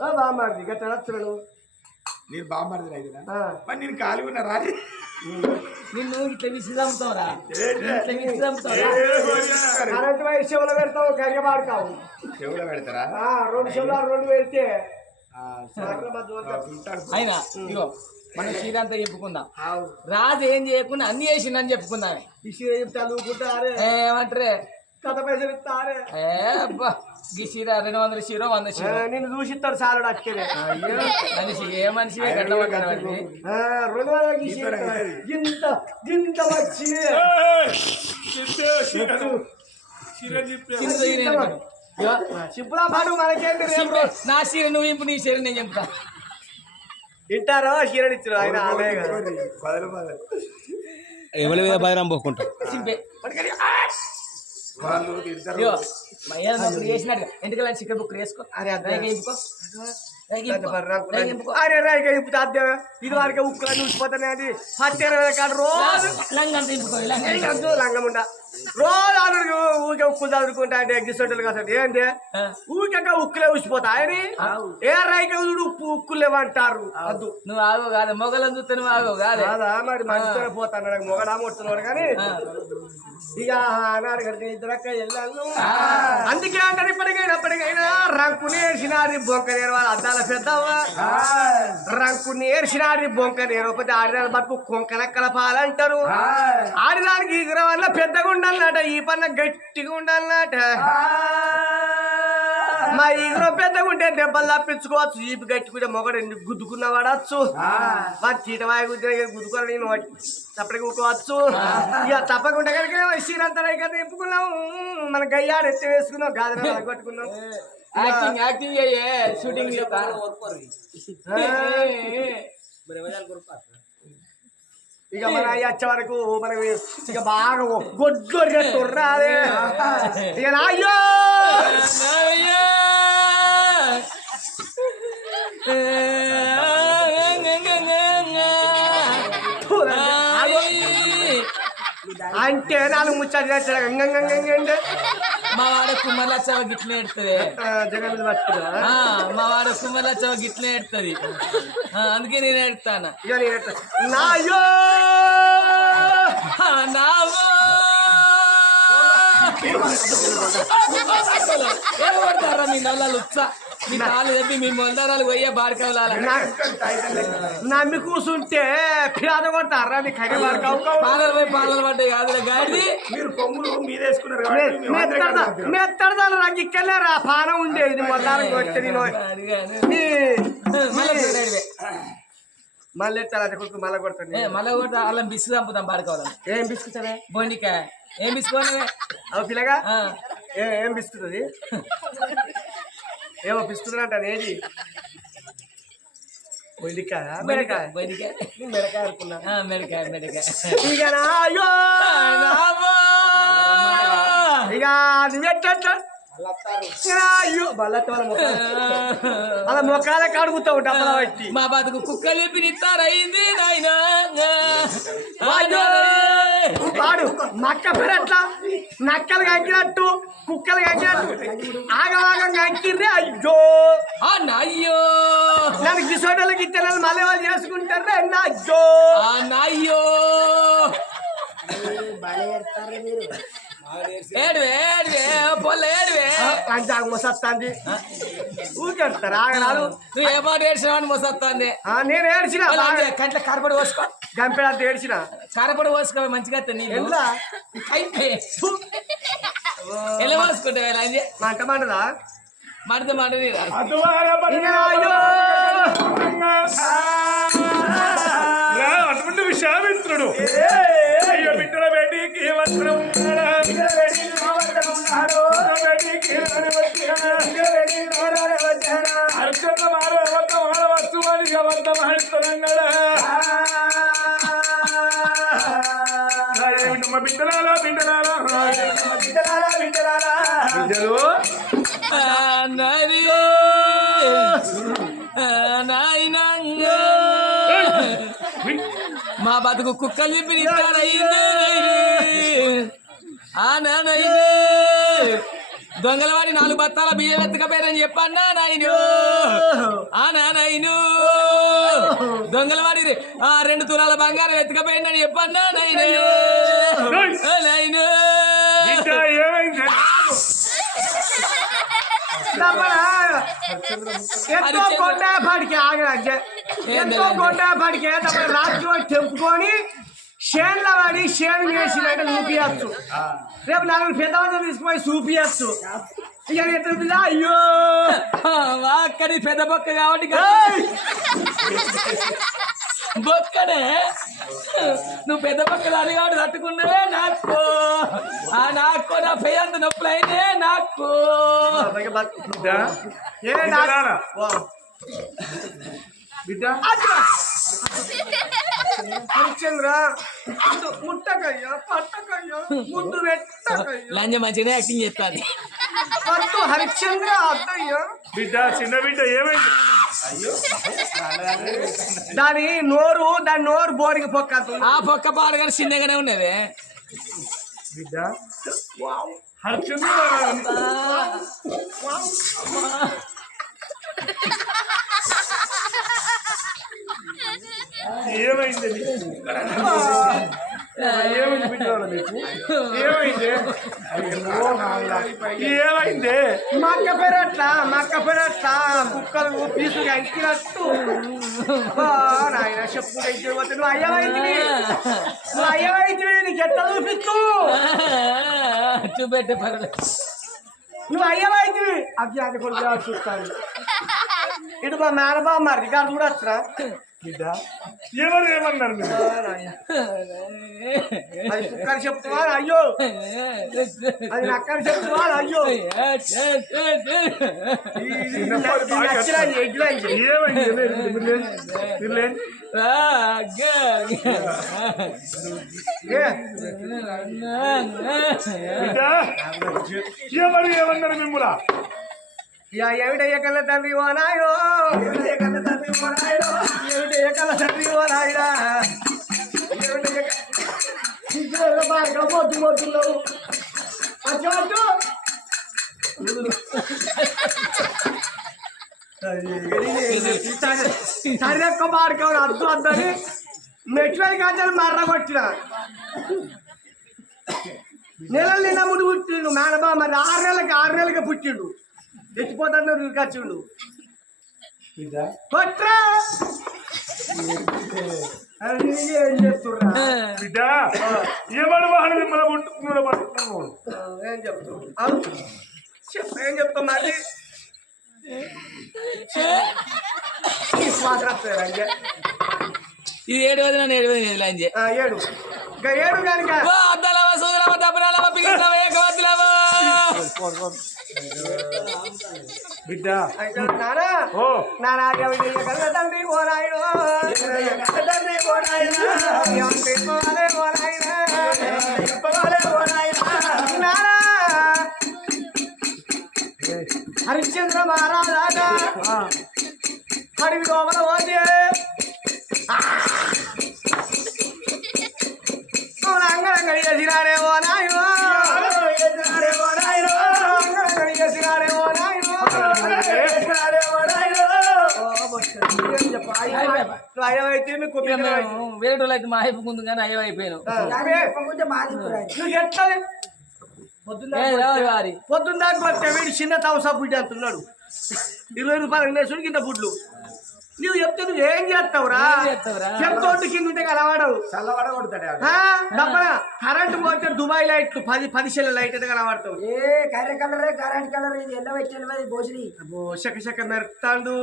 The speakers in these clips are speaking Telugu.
బామ్మది గట్ట నచ్చుడు నేను బామ్మది అయినా మరి నేను ఖాళీ ఉన్నా రాని నిన్ను ఇట్లా విసి చంపుతావురా కరెంట్ వైర్ చెవులో పెడతావు కరిగ పాడుతావు చెవులో పెడతారా 2 చెవులు 2 పెడితే అయినా ఇగో మనం శ్రీరాంత చెప్పుకుందాం రాజు ఏం చేయకుండా అన్ని చేసిందని చెప్పుకుందాం చదువుకుంటారే ఏమంటారే కథ పైసలు ఇస్తారే అబ్బా ఈ చీర 200 చీర 100 చీర నేను చూసిస్తాడు సార్ అక్కడే మనిషి ఏ మనిషి గడ్డ పడ్డాడు ఇంత ఇంత వచ్చి సింపులా పాడు మనకేంటి నా చీర నువ్వు ఇంపు నీ చీర నేను చెప్తా వింటారో చీరని ఇచ్చారు ఆయన ఎవరి మీద బయరం పోకుంటా సింపే చేసినట్టు ఎందుకలా చికెన్ బుక్ వేసుకో అరే రైగా ఇప్పుడు ఇది వరకు ఉక్కులా చూసిపోతానే అది 10-20 రోజు లంగం ఉండ రోజు ఆడు ఊరికే ఉక్కులు చదువుకుంటా అంటే ఎగ్గిస్తుంటారు కదా ఏంటి ఊరికే ఉక్కులే ఊసిపోతా అని ఏ రైగా ఉక్కులు లేవంటారు అద్దు నువ్వు ఆగో కాదు మొగలను చూస్తే నువ్వు ఆగో కాదు కాదా మరి మంచిగా పోతాడు మొగడా ముడుతున్నాడు కానీ ఇక అన్నాడు కడితే ఇద్దరక్క వెళ్ళాను అందుకే అంటారు ఇప్పటికైనా రంకు నేర్చినారి బొంక నేర్వాలి అద్దాల పెద్దవా రంకు నేర్చినారి బొంక నేర్వకపోతే ఆడిదాని బతుకు కొంకన కలపాలంటారు ఆడిదానికి ఈగుర వల్ల పెద్దగా ఉండాలన్నట ఈ పన్న గట్టిగా ఉండాలన్నట మా ఈగుర పెద్దగా ఉంటే దెబ్బలు తప్పించుకోవచ్చు ఈపు గట్టికుంటే మొగడు గుద్దుకున్న వాడచ్చు వాడు చీటవాయి గుద్దుకొని నేను తప్పటికి ఊకోవచ్చు ఇక తప్పకుండా కనుక శ్రీరంతా కదా చెప్పుకున్నాం మన గయ్యాడు ఎత్తి వేసుకున్నాం గాజన కొట్టుకున్నాం యాక్టింగ్ షూటింగ్ ఇక మన వచ్చే వరకు మనకి ఇక బాగా గొడ్గొరిగా తొర్రాదే ఇక అయ్యో అంటే 4 ముచ్చట్లు చేస్తాడు మా వాడ కుమ్మర్లచ్చవ గిట్లే ఎడుతుంది జగన్ మీద పట్టుకున్నా మా వాడ కుమ్మర్లచ్చవ గిట్లే ఎడుతుంది అందుకే నేను ఎడతాను ఇక నేను నాయో ఏమడతారా మీ నల్లాలు ఉత్సా మీ కాలు చెప్పి మీ మొందరాలు పోయే బాడకావాలి నమ్మి కూర్చుంటే పిరాద కొడతారా మీ కైగా పాలలు పోయి పాలలు పడ్డాయి కాదు గాడి మీరు కొమ్ములు మీదేసుకున్నారు మెత్తడదాలు నాకు ఇక్కడలే రా పానం ఉండేది మొదలు కొట్టి మళ్ళీ కొడుకు మళ్ళీ కొడతాను మళ్ళీ కొడతా అలా బిస్కు చంపుతాం బాడుకోవాలి ఏం బిస్కుతావే బొండికాయ ఏం బిస్కోనే అవు పిల్లగా ఏం బిస్కుతుంది ఏమో బిస్కుతున్నా ఏది బొండికాయ మెడకాయ బొండికాయ మెడకాయ అనుకున్నా మెడకాయ మెడకాయ ఇక అయ్యో ఇక నువ్వెట్ట అయ్యో అలా మొక్కలే కడుగుతా ఉంటా బట్టి మా బతుకు కుక్కలు పినిస్తారైంది నాయన వాడు నక్క పెరట్లా నక్కలు కంకినట్టు కుక్కలు కంకినట్టు ఆగం కంకిర్రే అయ్యో అయ్యో నన్ను గిసోటోళ్ళకి ఇచ్చిన మళ్ళీ వాళ్ళు చేసుకుంటారు అయ్యో అయ్యో ఏడువే ఏడువే పొల్ల ఏడువే కంచాకు మొసత్తాంది ఊకెడతారు ఆగరాలు నువ్వు ఏ మాట ఏడ్చినావు మొసత్తాంది నేను ఏడ్చిన కంట్లో కరపడి పోసుకో గంపెడంత ఏడ్చిన కరపడి పోసుకో మంచిగా ఎలా ఎలా పోసుకుంటే మంట మంటదా మంటది మంటది అటువంటి విషయామిత్రుడు బిడ్డల బేటీకి వస్త్రం అర్చన మారవచ్చు అని అబద్ధమాడుతున్నాడా బిడ్డలారా బిడ్డలారా బిడ్డలారా బిడ్డలారా బిడ్డలు మా బతుకు కుక్కలు చెప్పి దొంగలవాడి 4 బత్తాల బియ్యం ఎత్తకపోయారని చెప్పన్నా నాయన ఆ నాయను దొంగల వాడి 2 తులాల బంగారం ఎత్తుకపోయిందని చెప్పన్నా నాయను నాయను బిడ్డ ఏమైంది ఎంతో కొండపాడికి ఆగరాజ ఎంతో కొండపాడికి రాత్రి తెంపుకొని షేన్ల వాడి షేన్ వేసినట్టు చూపియచ్చు రేపు 4 పెద్దవాళ్ళు తీసుకుపోయి చూపియచ్చు ఇక ఎట్లా అయ్యో అక్కడి పెద్ద బొక్క కాబట్టి బొక్కనే నువ్వు పెద్ద బొక్కలు అది కాబట్టి తట్టుకున్నావే నాకు నాకు నా పేయంత నొప్పులు అయినే నాకు బిడ్డ హరిశ్చంద్ర ముట్టకయ్యా పట్టకయ్యా ముందు పెట్టకయ్యా లంజ మంచిగానే యాక్టింగ్ చేస్తాను పట్టు హరిశ్చంద్ర అద్దయ్యా బిడ్డ చిన్న బిడ్డ ఏమైంది దాని నోరు బోడికి పొక్క ఆ పొక్క పాడు కానీ చిన్నగానే ఉన్నది బిడ్డ హర్చంద్ర ఏమైంది ఏమైంది బిడ్డ నీకు ఏమైంది ఏమైంది మక్క పెరట్లా కుక్కలు పీసుగా ఎక్కినట్టు నాయన చెప్పుకుంటే ఇద్దరు పోతే నువ్వు అయ్యవైద్యువి నీకు ఎట్లా చూపిస్తూ చూపెట్టే పర్లేదు నువ్వు అయ్యవైద్యువి అది కూడా చూస్తాను ఇటు మా మేనబా మా రికార్డు కూడా వచ్చినా బిడ్డ ఎవరు ఏమన్నారు మీరు అది కుక్కని చెప్తున్నా అయ్యో అది నక్కని చెప్తున్నా అయ్యో ఎవరు ఏమన్నారు మిమ్ములా ఏమిటయ్య కళ్ళ తండ్రి ఓ నాయో ఏమిటయ్య కళ్ళ తండ్రి ఓ నాయో ఏమిటయ్య కళ్ళ తండ్రి ఓ నాయనా ఏమిటయ్య బాగా మొద్దున్నావు అచ్చో సరిదెక్క మాడుకోవాలి అద్దు అద్దని మెట్ల కాచాలి మర్రగొట్టిన నెలలు నిన్న ముందు పుట్టిండు మేనబా మరి 6 నెలలకి పుట్టిండు ఎత్తిపోతాడు ఖర్చుండు కొట్రా ఏం చెప్తున్నా బిడ్డ ఏమని వాహనం మిమ్మల్ని పట్టుకున్నాడు ఏం చెప్తావు ఏం చెప్తావు మరి ఇది 7 వదిన 7 వదిన లంజే 7 ఇంకా 7 కనుక అద్దలవ సూదలవ దబ్బరాలవ పిగిలవ ఏకవద్దులవ బిడ్డ నానా ఓ నానా కళ్ళ తండ్రి ఓరాయో తండ్రి నానా హరిశ్చంద్ర మహారాజా అడవి లోపల పోతే అంగరంగ చేసినారేమో నాయనో వేరే రోజులు అయితే మా అయిపోతుంది కానీ అయ్యో అయిపోయాను పొద్దున్న దాకా వస్తే వీడు చిన్న తవసా బుడ్డి అంటున్నాడు 20 రూపాయలు నేర్చుకుని కింద బుడ్లు నువ్వు చెప్తే నువ్వు ఏం చేస్తావురా చెప్తోటి కింద ఉంటే కలవాడవు చల్లబడ కొడతాడు కరెంట్ పోతే దుబాయ్ లైట్లు 10 సెల్ల లైట్ అయితే కలవాడతావు కరెంట్ కలర్ ఇది ఎలా పెట్టాలి భోజని శక మెరుతాడు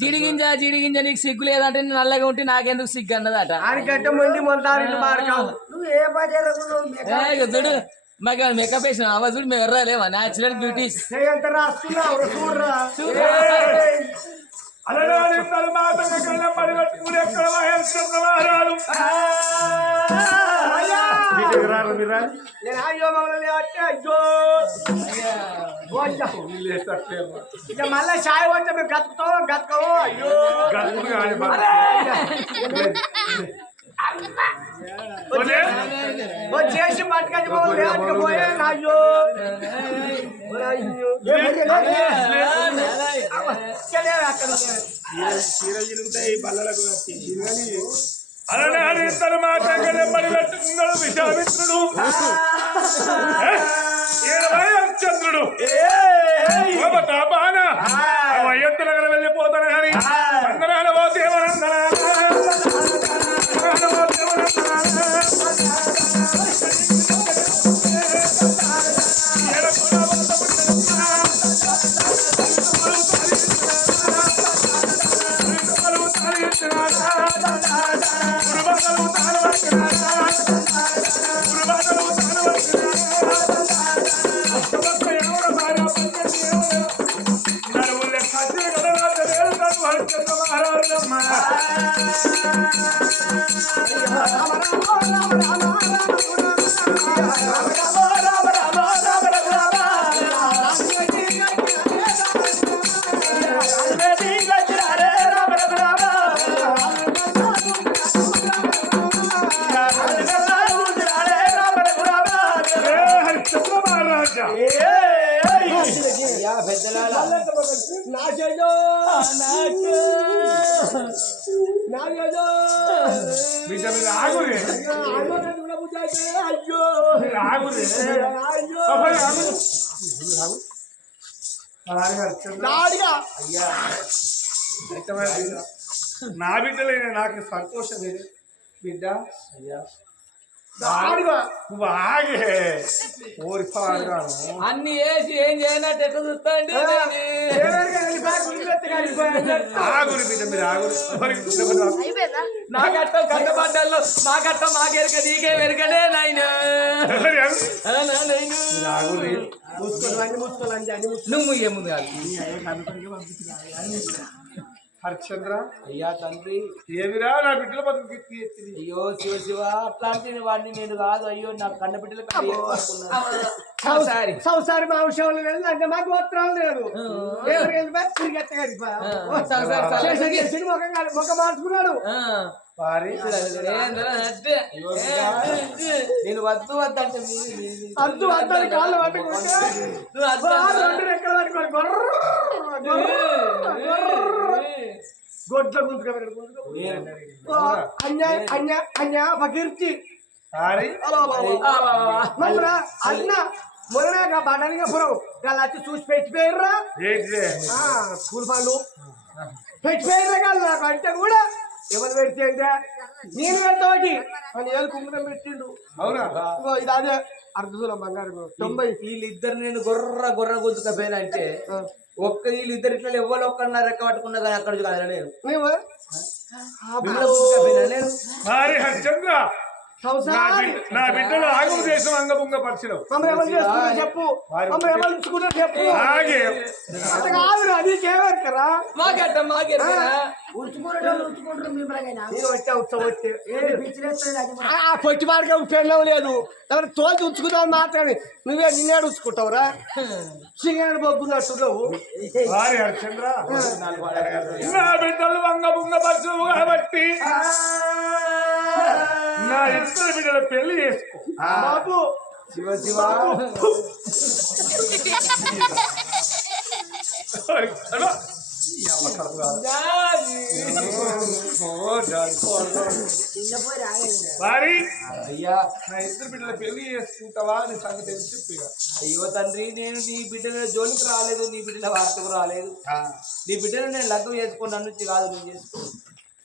జీడిగింజ నీకు సిగ్గు లేదంటే నేను నల్లగా ఉంటే నాకెందుకు సిగ్గు అన్నదట ఆడికంటే మంది మొందారు మాడకావు నువ్వు ఏ బాధ్యత చూడు మాకు మేకప్ వేసిన అవ చూడు మేము ఎర్రలేమా న్యాచురల్ బ్యూటీస్ ఎంత రాస్తున్నావు చూడరా అయ్యో మమ్మల్ని అంటే అయ్యో ఇక మళ్ళీ చాయ్ వచ్చే మేము గతుకుతామో అయ్యో చేసి పట్టుకొచ్చి మమ్మల్ని లేకపోయాను అయ్యో చీరలు చిరుగుతాయి బల్లలకు కానీ అలనాడు ఇద్దరు మాట వెంబడి పెట్టుకున్నాడు విశ్వామిత్రుడు చంద్రుడు బాణ వయ్యంతులకు వెళ్ళిపోతాను కానీ అందరాల ఓ దేవనందనా నా బిడ్డలైన నాకు సంతోషం ఏది బిడ్డ నువ్వు ఆగే ఓరిపాడుగాను అన్ని వేసి ఏం చేయనట్టు ఎట్లా చూస్తాండి ఆగురు బిడ్డ మీరు ఆగురు నా కట్టం కట్టబడ్డల్లో మా కట్టం మాకెరక నీకే వెరకనే నాయన నువ్వు ఏముంది కాదు హరిశ్చంద్ర అయ్యా తండ్రి ఏమిరా నా బిడ్డల బతుకు అయ్యో శివ శివ అట్లాంటి వాడిని నేను కాదు అయ్యో నా కన్న బిడ్డల సంసారి మా విషయంలో లేదు అంటే మా గోత్రాలు లేదు మొక్క మార్చుకున్నాడు నేను వద్దు వద్దంటే అద్దు అద్దని కాళ్ళు పట్టుకుంటే రెండు రెక్కలు పట్టుకోవాలి గొడ్ల గుంజుక ఫకీర్చి అన్న మొన్న బటానిగా పురం వాళ్ళు వచ్చి చూసి పెట్టిపోయారా స్కూల్ వాళ్ళు పెట్టిపోయారా కాదు నాకు అంటే కూడా ఎవరు పెడితే అంటే నేను పెడతాటి అని ఏళ్ళు కుంకుమం పెట్టిండు అవునా ఇది అదే అర్ధుల బంగారు 90 వీళ్ళిద్దరు నేను గొర్ర గుంజుకపోయినా అంటే ఒక్క వీళ్ళు ఇద్దరు ఇట్లా ఎవరు ఒక్కన్నారు రెక్క పట్టుకున్నా కానీ అక్కడ కాదు నేను హరిశ్చంద్ర నా బిడ్డలు ఆగురు దేశం అంగభంగ పరిచయం చెప్పు చెప్పు నీకేమరా పొట్టి మార్గం పెళ్ళం లేదు తోచి ఉంచుకుంటావు మాత్రమే నువ్వే నిన్నేడు ఉంచుకుంటావురా సింగాడు బొగ్గున్నట్టు నువ్వు హరిశ్చంద్ర నా బిడ్డలు అంగభంగ పరిచయం కాబట్టి నా ఇద్దరు బిడ్డల పెళ్లి చేసుకో బాబు శివ శివ వారి అయ్యా నా ఇద్దరు బిడ్డల పెళ్లి చేసుకుంటావా నీ సంగతి తెలిసి చెప్పి అయ్యో తండ్రి నేను నీ బిడ్డల జోలికి రాలేదు నీ బిడ్డల వార్తకు రాలేదు నీ బిడ్డలు నేను లగ్నం చేసుకుని నన్ను కాదు నేను చేసుకో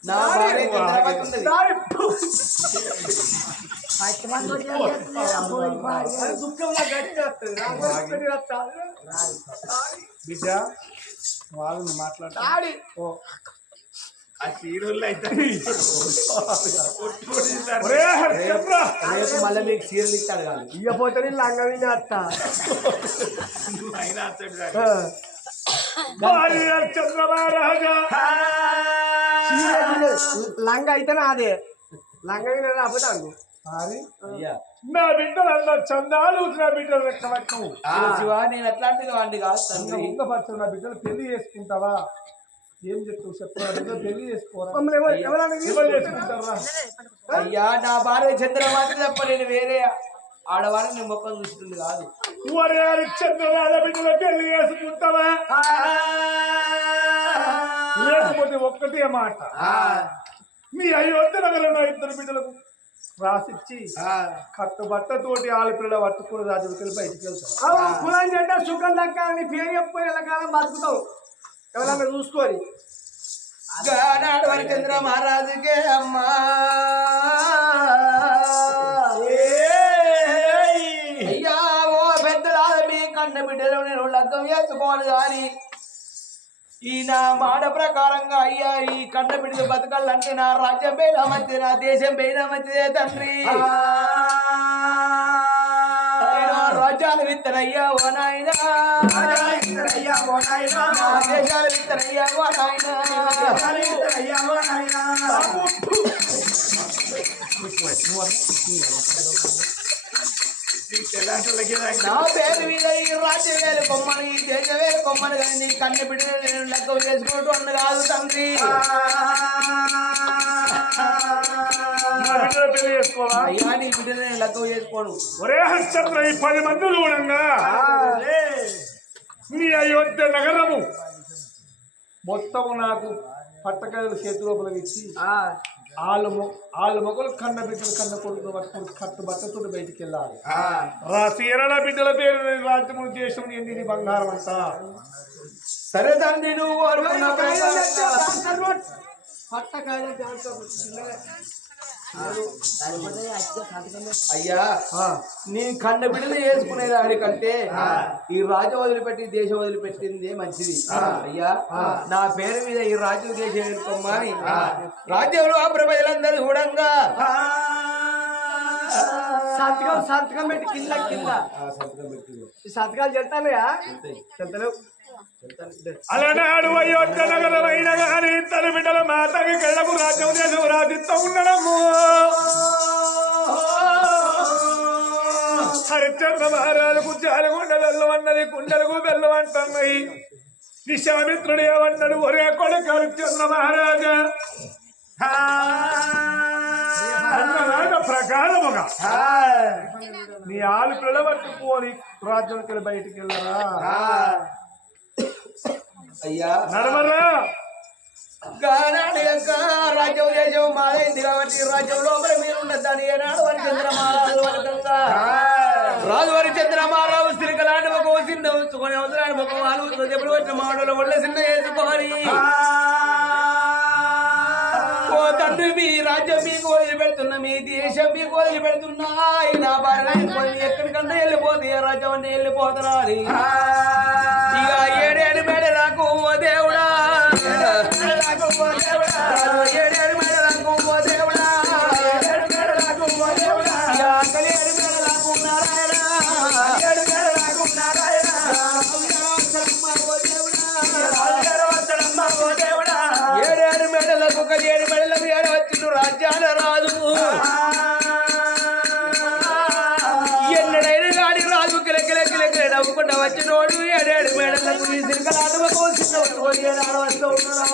నా బిడ్డ వాళ్ళని మాట్లాడాలి రేపు మళ్ళీ మీకు సీరియల్ ఇస్తాడు కాదు ఇయ్యపోతే లంగవి అత్త లంగ అయితేనే అదే లంగ రాకపోతే అందు నా బిడ్డలు అందరు చందాలు నా బిడ్డలు రెక్కవట్టు శివ నేను అట్లాంటి వాడిని కాదు తండ్రి ఇంకపరచు నా బిడ్డలు పెళ్లి చేసుకుంటావా ఏం చెప్తావు చెప్పరా బిడ్డలు పెళ్లి చేసుకోరా చేసుకుంటారా అయ్యా నా భార్య చంద్రమాత తప్ప నేను వేరే ఆడవాళ్ళని నేను మొక్కలు చూస్తుంది కాదు చంద్రరాజ బిడ్డలు పెళ్లి చేసుకుంటావా లేకపోతే ఒక్కటే మాట మీ అయోధ్య నగరంలో ఇద్దరు బిడ్డలకు రాసిచ్చి కట్టుబట్టతోటి ఆడపిల్ల పట్టుకుని రాజులకి బయటికి వెళ్తాం. కులం చెడ్డ సుఖం దక్క అని పేరు చెప్పుకొని ఎల్లకాలం బతుకుతాం ఎవరన్నా చూసుకొని. గానాడు హరిచంద్ర మహారాజుకే అమ్మా అయ్యా ఓ పెద్దలాద మీ కన్న బిడ్డలు నేను లగ్గం చేసుకోవాలి కానీ ఈ నా మాట ప్రకారంగా అయ్యా ఈ కన్న బిడ్డలు బతకాలంటే నా రాజ్యం పోయినా మంచిది నా దేశం పోయినా మంచిదే తండ్రి. రాజ్యాలు విత్తనయ్యా ఓ నాయన దేశాలు విత్తనయ్యా ఓ నాయన నా పేరు మీద ఈ రాజ్యం వేలు కొమ్మని ఈ దేశం వేలు కొమ్మని కానీ నీ కన్న బిడ్డలు నేను లెక్క వేసుకోవటం అన్న కాదు తండ్రి. అయ్యా నీ బిడ్డలు నేను లెక్క చేసుకోను. ఒరే హరిశ్చంద్ర ఈ 10 మంది చూడంగా నీ అయోధ్య నగరము మొత్తము నాకు పట్టకాయలు చేతి లోపల ఇచ్చి ఆళ్ళు మొగలు కన్న బిడ్డలు కన్న కొడుకు పట్టుకుని కట్టుబట్టతో బయటికి వెళ్ళాలి. రాశీరణ బిడ్డల పేరు రాజ్యము దేశం ఎన్ని బంగారం అంట. సరే తండ్రి నువ్వు అయ్యా నీ కన్న బిడ్డలు చేసుకునే దానికంటే ఈ రాజ్యం వదిలిపెట్టి దేశం వదిలిపెట్టింది మంచిది. అయ్యా నా పేరు మీద ఈ రాజ్యం దేశం వేసుకోమని రాజ్యంలో ఆ ప్రజలందరూ చూడంగా సంతకం పెట్టి కింద సంతకాలు చెప్తానయా చెప్తలేవు. అలనాడు అయోధ్య నగరమైన గాని తన బిడ్డల మాతకి కళ్ళకు రాజ్యం దేశం రాజిస్తూ ఉండడము హరిశ్చంద్ర మహారాజుకు జాలగుండ వెళ్ళమన్నది కుండలకు వెళ్ళమంటున్నాయి. విశ్వామిత్రుడు ఏమన్నాడు ఒరే కొడుకు హరిశ్చంద్ర మహారాజా ప్రకారముగా నీ ఆలు పట్టుకోని రాజ్యానికి బయటికి వెళ్ళరా అయ్యా నడమరా గానాడు యొక్క రాజ్యం దేశం మాదైంది కాబట్టి రాజ్యం లోపల మీరున్నదాన్ని ఏనాడు హరిచంద్ర మహారాజు వర్గంగా రాజు హరిచంద్ర మహారాజు సిరికలాంటి ఒక చిన్న ఉంచుకొని అవసరాన్ని ఒక వాళ్ళు ఎప్పుడు వచ్చిన మాటలు ఒళ్ళ చిన్న వేసుకొని ఓ తండ్రి మీ రాజ్యం మీకు వదిలిపెడుతున్నా మీ దేశం మీకు వదిలిపెడుతున్నా నా భార్య ఎక్కడికన్నా వెళ్ళిపోతే ఏ రాజ్యం అన్నీ వెళ్ళిపోతున్నా అని ఇక 7 మేడలకు ఓ దేవుడా 7 మేడలకు ఓ దేవుడా 7 మేడలకు ఓ దేవుడా 7 మేడలకు ఓ దేవుడా 7 మేడలకు నారాయణ 7 మేడలకు నారాయణ ఓ దేవుడా 7 మేడలకు ఒక 7 మేడల మీద వచ్చిన రాజ్యాల రాజు ఎన్నడైనా గాడి రాజు కిలకిల కిలకిల నవ్వుకుంటా వచ్చినోడు 7 మేడలకు ఈ సిరికలాటమ కోసిన వస్తూ ఉన్నాడు.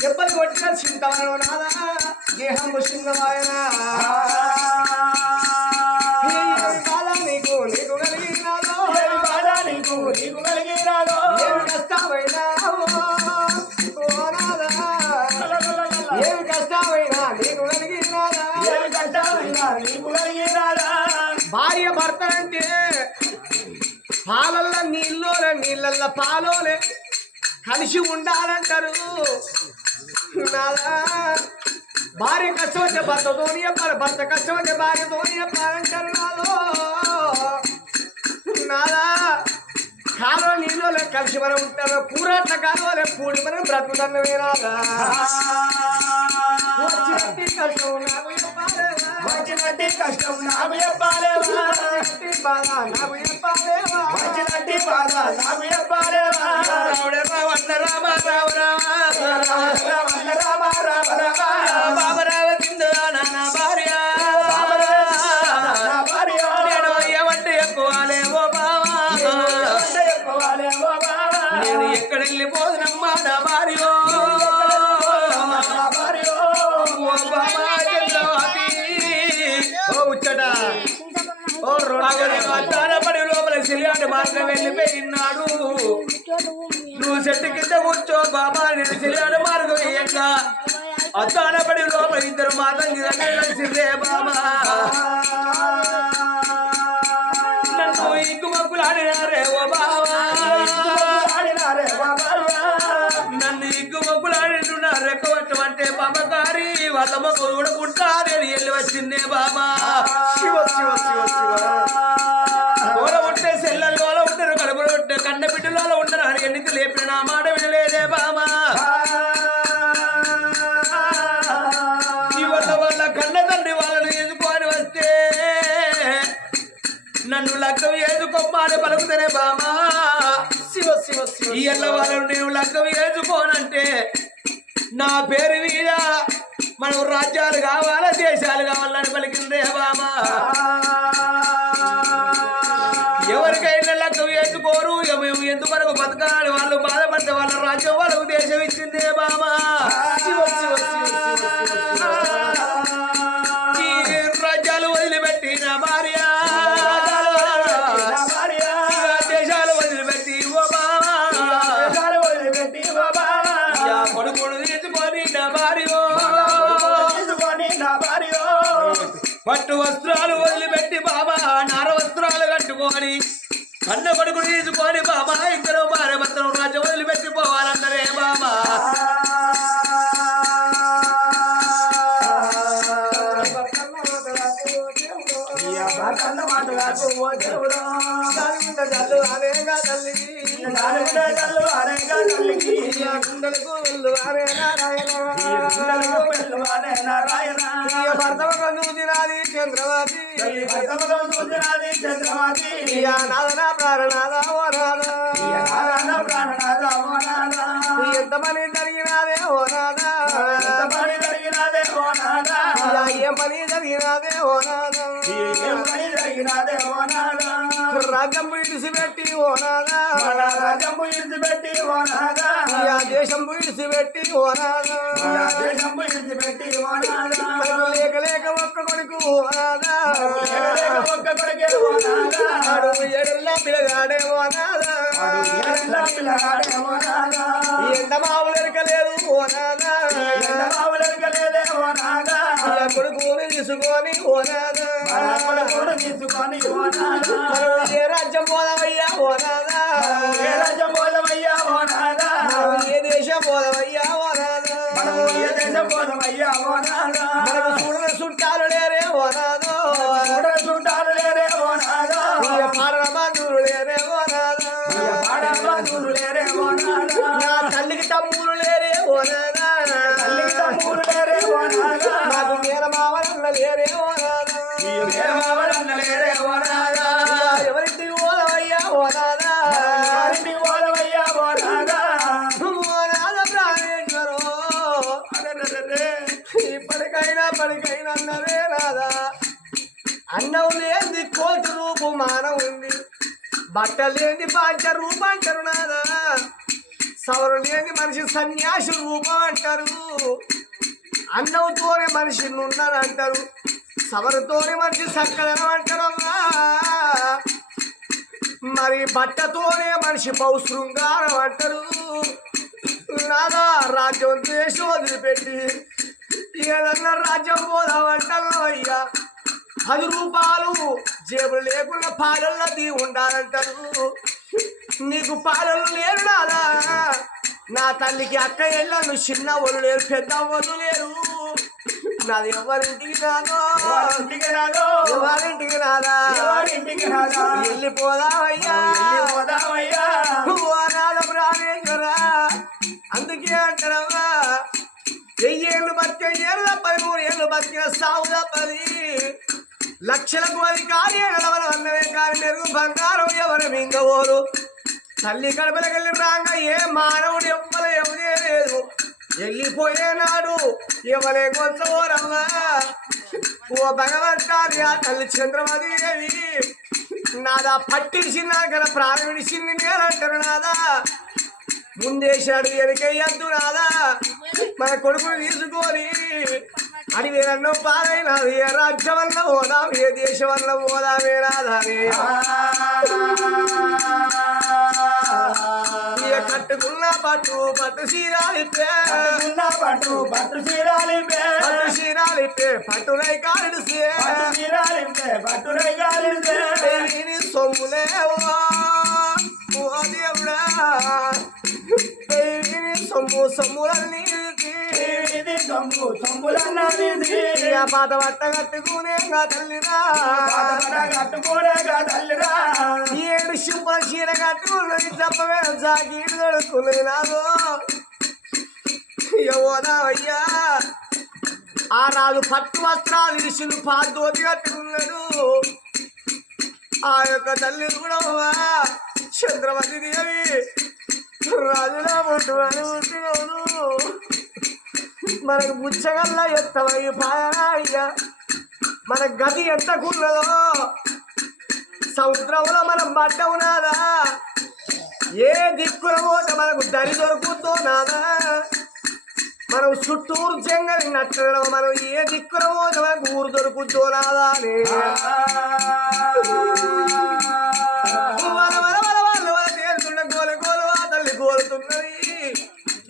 దెబ్బలు కొట్టిన చింతవనం నాదా దేహం ముష్టింగమాయన నీకు నీకు కలిగినాదో నీకు కలిగినాదో ఏమి కష్టమైనా ఏమి కష్టమైనా నీకు కలిగినాదా ఏమి కష్టమైనా నీకు కలిగినాదా. భార్య భర్త అంటే పాలల్ల నీళ్ళల్ల పాలోలే కలిసి ఉండాలంటారు. భార్య కష్టం వచ్చే భర్తతోని చెప్పాలి, భర్త కష్టం వచ్చే భార్యతోని చెప్పాలంటారు. నాదా కాలువ నీళ్ళు కలిసి మనం ఉంటారు, కూరట్ల కాలువలే కూడి మనం బ్రతుకుతున్నవే. నాదా వచ్చినట్టి కష్టం నాకు చెప్పాలేవా, వచ్చినట్టి కష్టం నాకు చెప్పాలేవా, బాధ నాకు చెప్పాలేవా, వచ్చినట్టి బాధ నాకు చెప్పాలేవా. రామ రామ రామ రామ నా భార్యో ఓ బామా చంద్రవతి ఓ ముచ్చట ఓ తానపడి లోపల సిలియాడు మార్గం వెళ్ళిపోయినాడు నువ్వు చెట్టు కింద కూర్చో బాబా నేను సిలియాడు మార్గం వేయంగా అతానపడి లోపల ఇద్దరు మాతంగి కలిసిరే బాబా నన్ను ఇంకు మక్కులు ఆడినారే ఓ బాబా నన్ను ఇంకు మక్కులు ఆడినారు రెక్కవట్టమంటే పాపకారి వాళ్ళ మొక్కలు కూడా పుట్టారని వెళ్ళి వచ్చిందే బాబా శివ శివ శివ శివ ఓల ఉంటే సెల్లలు ఓల ఉంటారు కడుపులో ఉంటే కన్న బిడ్డలో ఉంటారు అని ఎన్నికి లేపిన నా మాట వినలేదే బామా వాళ్ళ కన్న తండ్రి వాళ్ళని ఎదుకొని వస్తే నన్ను లగ్గం ఏదుకోమ్మని పలుకుతానే బామా శివ శివ శివ ఈ ఎల్ల వాళ్ళని నేను లగ్గం ఏదుకోనంటే నా పేరు మీద మనం రాజ్యాలు కావాలా దేశాలు కావాలని పలికిందే బామా ఎవరికైనా లగ్గం ఏదుకోరు మేము ఎందువరకు బతకాలి వాళ్ళు బాధపడితే వాళ్ళ రాజ్యం వాళ్ళకు దేశం ఇచ్చిందే బామా శివ శివ శివ శివ ఈ రాజ్యాలు వదిలిపెట్టి నా భార్య దేశాలు వదిలిపెట్టి ఓ బామా కొడుకుడు తీసుకొని నా భార్య పట్టు వస్త్రాలు వదిలిపెట్టి బాబా నార వస్త్రాలు కట్టుకొని కన్న కొడుకుడు తీసుకొని బాబా ఇద్దరు భార్య భర్తలు రాజ్యం వదిలిపెట్టి పోవాలన్నారే బాబా చంద్రవతి నాదనా ప్రాణనాథ ఓ నాథ ఎంత పని జరిగినాదే ఓ నాథ ఏం పని జరిగినాదే ఓ నాథ రాజ్యం విడిచిపెట్టి ఓ నాథ దేశం విడిచిపెట్టి ఓ నాథ లేక లేక ఒక్క కొడుకు ఓ నాథ ఎడుల్లా పిల్లగాడే ఓ నాథ ఎండ మావులు ఎరకలేదు ఓ నాథ కొడుకుని తీసుకొని ఓ నాథ ఏ రాజ్యం పోదవయ్యా ఓ నాథ ఏ దేశం పోదవయ్యా ఓ నాథ మనకు చూడని చుట్టాలు లేరే ఓ నాథ పాడమాదులు లేరే ఓ నాథ నా తల్లికి తమ్ములు లేరే ఓ నాథ నాకు మేనమావరన్న లేరే ఓ నాథ ఎవరింటికి పోదవయ్యా ఓ నాథ పడికైనా అన్నదే నాదా అన్నం లేని కోటి రూపు మానం ఉంది బట్టలు లేని పాంచ రూపం అంటారు నాదా సవరు లేని మనిషి సన్యాసి రూపం అంటారు అన్నంతోనే మనిషి నున్నాను అంటారు సవరుతోనే మనిషి సక్కదనం అంటారు మరి బట్టతోనే మనిషి బహుశృంగారం అంటారు నాదా రాజ్యం దేశం వదిలిపెట్టి ఏదన్నా రాజ్యం పోదామంటారు అయ్యా 10 రూపాయలు జేబులు లేకుండా పాలల్లది ఉండాలంటారు నీకు పాలలు లేరు నాదా నా తల్లికి అక్క ఎళ్ళను చిన్న వాళ్ళు లేరు పెద్ద వాళ్ళు లేరు నాది ఎవరింటికి రాదో ఎవరింటికి రాదా వెళ్ళిపోదామయ్యా నాద ప్రాణేశ్వరా అందుకే అంటారమ్మా 1000 ఏళ్ళు బతికే 13 ఏళ్ళు బతికిన సాగు తప్పది లక్షలకు అధికారి నడవలవన్నవే కానీ మెరుగు బంగారం ఎవరు మింగవోరు తల్లి కడపలకెళ్ళి రాగా ఏ మానవుడు ఎవ్వరు ఎవరే లేదు వెళ్ళిపోయేనాడు ఎవరే కొంచవోరమ్మా ఓ భగవంతాది ఆ తల్లి చంద్రమతి దేవి నాదా పట్టిడిచి నాకన ప్రాణం విడిచింది నేనంటారు నాదా ముందేశాడు వెనకయ్యద్దు రాదా మన కొడుకును తీసుకొని అడివి నన్ను పారైనా ఏ రాజ్యం వల్ల పోదాం ఏ దేశం వల్ల పోదామే రాదానే కట్టుకున్న పట్టు చీరాలితే పట్టునై కాలిడిసే సొమ్ములేవో ఓ దేవుడా సొమ్ములన్నీ పాత బట్ట కట్టుకునే తల్లిరా ఏడు సింపుల చీర కట్టుకున్నది చెప్పవే జాకీడు కడుక్కున్నది నాదో అయ్యా ఆ రాజు పట్టు వస్త్రాలు ఇరుసులు పాదోతి కట్టుకున్నాడు ఆ యొక్క తల్లి కూడా చంద్రమతి దేవి రాజులా పుట్టువను పుట్టినవును మనకు బుచ్చగల్లా ఎత్తమై పాయనాయ్యా మన గతి ఎంతకున్నదో సముద్రంలో మనం బట్ట ఉన్నాదా ఏ దిక్కుల పోతే మనకు దరి దొరుకుతుందో నాదా మనం చుట్టూరు జంగలి నచ్చడం మనం ఏ దిక్కుల పోతే మనకు ఊరు దొరుకుతుందో నాదా అని తేలుతున్న గోల గోలు ఆ తల్లి గోలుతున్నది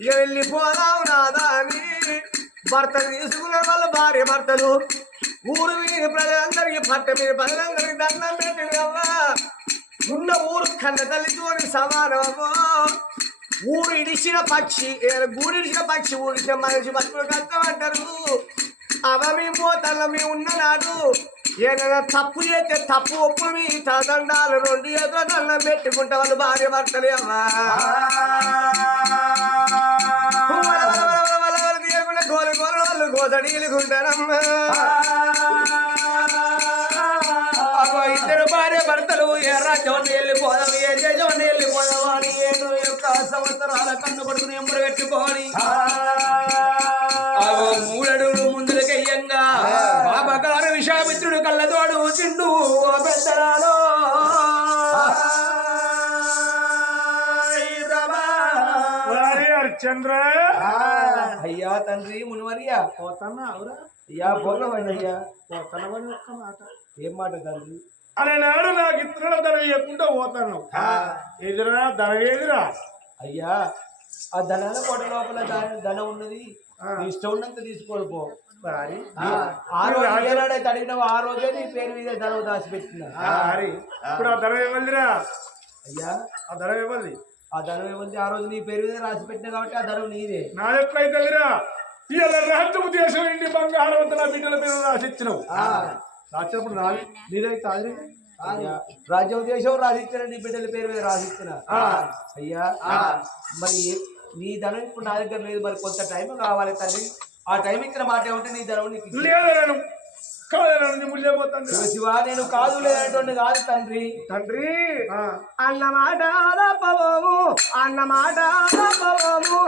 ఇక వెళ్ళిపోదాం నాదా అని భర్తను తీసుకున్న వాళ్ళ భార్య భర్తలు ఊరు మీద ప్రజలందరికీ పట్ట మీద ప్రజలందరికీ దండం పెట్టింది అవ్వా ఉన్న ఊరు కన్న తల్లితోని సమానమో ఊరు ఇడిచిన పక్షి గూడు ఇడిచిన పక్షి ఊరిసిన మనిషి బతుకులు కష్టమంటారు అవ మేము పోతల్ల మేము ఉన్న నాడు ఏదైనా తప్పు చేస్తే తప్పు ఒప్పులు మీ తలదండాలు 2 చేతుల దండం పెట్టుకుంటా వాళ్ళు భార్య భర్తలే అమ్మా గోలు గోలు వాళ్ళు గోదడీలుకుంటారమ్మా ఇద్దరు భార్య భర్తలు ఏ రాజ్యం వెళ్ళిపోదాం ఏ దేశం వెళ్ళిపోదాం అని 7 సంవత్సరాల కన్ను కొడుకుని ఎంబరు పెట్టుకోని 3 అడుగులు ముందులకెయ్యంగా బాబాగారు విషామిత్రుడు కళ్ళతోడు చిండు పెద్దరాలో చంద్ర అయ్యా తండ్రి మునివర్యా పోతానా అవురా అయ్యా పోలవయ్యా పోతానవని ఒక్క మాట ఏం మాట తండ్రి అనే నాడు నాకు ఇతరుల ధనం ఇవ్వకుండా పోతాను ఎదురా ధనం ఏదిరా అయ్యా ఆ ధనాల కోట లోపల ధనం ఉన్నది ఇష్టం ఉన్నంత తీసుకోడిపో ఆ రోజు ఏనాడైతే అడిగినావు ఆ రోజే నీ పేరు మీద ధనం దాచిపెట్టినా ఇప్పుడు ఆ ధనం ఇవ్వదిరా అయ్యా ఆ ధనం ఇవ్వది ఆ ధనం ఏముంది ఆ రోజు నీ పేరు మీద రాసి పెట్టినా కాబట్టి ఆ ధనం నీదే నా ఎట్లయితేరా ఇవాళ రాజ్యము దేశం ఇంటి బంగారం అంతా నా బిడ్డల మీద రాసిచ్చినావు రాసినప్పుడు నీదైతే కాదు రాజ్యం దేశం రాసిచ్చిన నీ బిడ్డల పేరు మీద రాసిస్తున్నా అయ్యా మరి నీ ధనం ఇప్పుడు నా దగ్గర లేదు మరి కొంత టైం కావాలి తండ్రి ఆ టైం ఇచ్చిన మాట ఏమంటే నీ ధనం నీకు లేదను కాదను ముళ్ళేపోతాను శివ నేను కాదు లేనటువంటి కాదు తండ్రి తండ్రి అన్నమాట పవము అన్నమాట పవము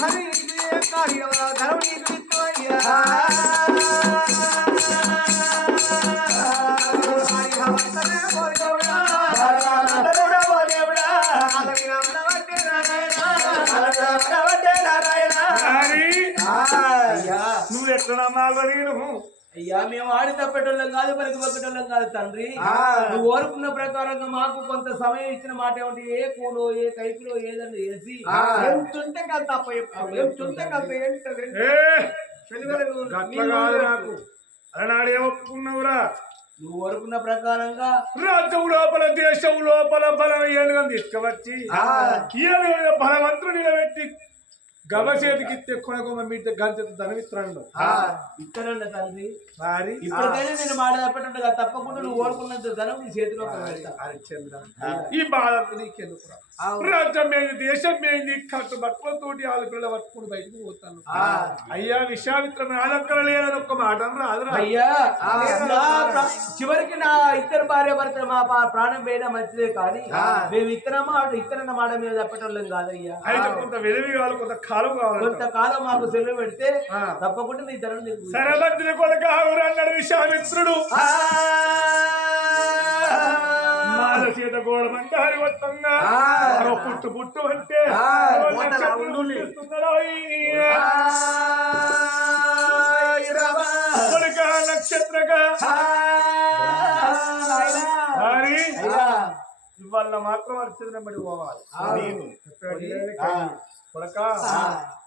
హరి నీకు కార్యవా ధనం నీకు ఇస్తామయ్యా నువ్వు ఎట్లా నమ్మాలి నేను అయ్యా మేము ఆడి తప్పేటోళ్ళం కాదు పనికి పక్కటోళ్ళం కాదు తండ్రి నువ్వు కోరుకున్న ప్రకారంగా మాకు కొంత సమయం ఇచ్చిన మాట ఏమిటి ఏ కూలో ఏ కైకులో ఏదన్నా వేసి ఎంతుంటే అంత అప్ప చెప్తావు ఎంతుంటే అంత గట్ల కాదు నాకు అలనాడు ఏమొప్పుకున్నావురా నువ్వు కోరుకున్న ప్రకారంగా రాజ్యం లోపల దేశం లోపల బలం ఏనుగా తీసుకువచ్చి ఏనుగు బలవంతుడు నిలబెట్టి గవ చేతికి కొనకొమ్మ మీట గంటెత్తు ధనమిత్రాడు ఇస్తారండి తండ్రి మరి ఇప్పటికైనా నేను మాట తప్పేటట్టుగా తప్పకుండా నువ్వు కోరుకున్నంత ధనం నీ చేతిలో పెడతా. హరిశ్చంద్ర ఈ బాధ నీకెందుకు రాజ్యం ఏంది దేశం ఏంది కట్టు బట్టలతోటి ఆలుపిల్ల పట్టుకుని బయటకు పోతాను అయ్యా విశ్వామిత్రం ఆలంకర లేదని ఒక్క మాట రాదురా అయ్యా చివరికి నా ఇద్దరు భార్య భర్త మా ప్రాణం పోయినా మంచిదే కానీ మేము ఇతరన్న మాట మీద తప్పటోళ్ళం కాదయ్యా అయితే కొంత వెలివి కావాలి కొంత కాలం కావాలి కొంతకాలం మాకు సెలవు పెడితే తప్పకుండా నీ ధనం నీకు సరభద్రి కొడుక అన్నాడు విశ్వామిత్రుడు మాలసీత గోడమంటే హరివత్తంగా పుట్టు పుట్టు అంటే కొడుక నక్షత్రగా ఇవాళ మాత్రం హరిచంద్రం బడి పోవాలి కొడక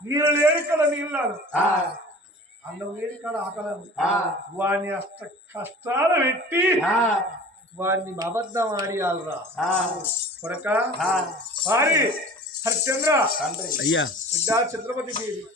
నీళ్ళు లేని కాడ నీళ్ళు అన్నం లేని కాడ ఆకలి వాడిని అష్ట కష్టాలు పెట్టి వాడిని అబద్ధం ఆడియాలరా కొడక వారి హరిచంద్ర అయ్యా బిడ్డ ఛత్రపతి దేవి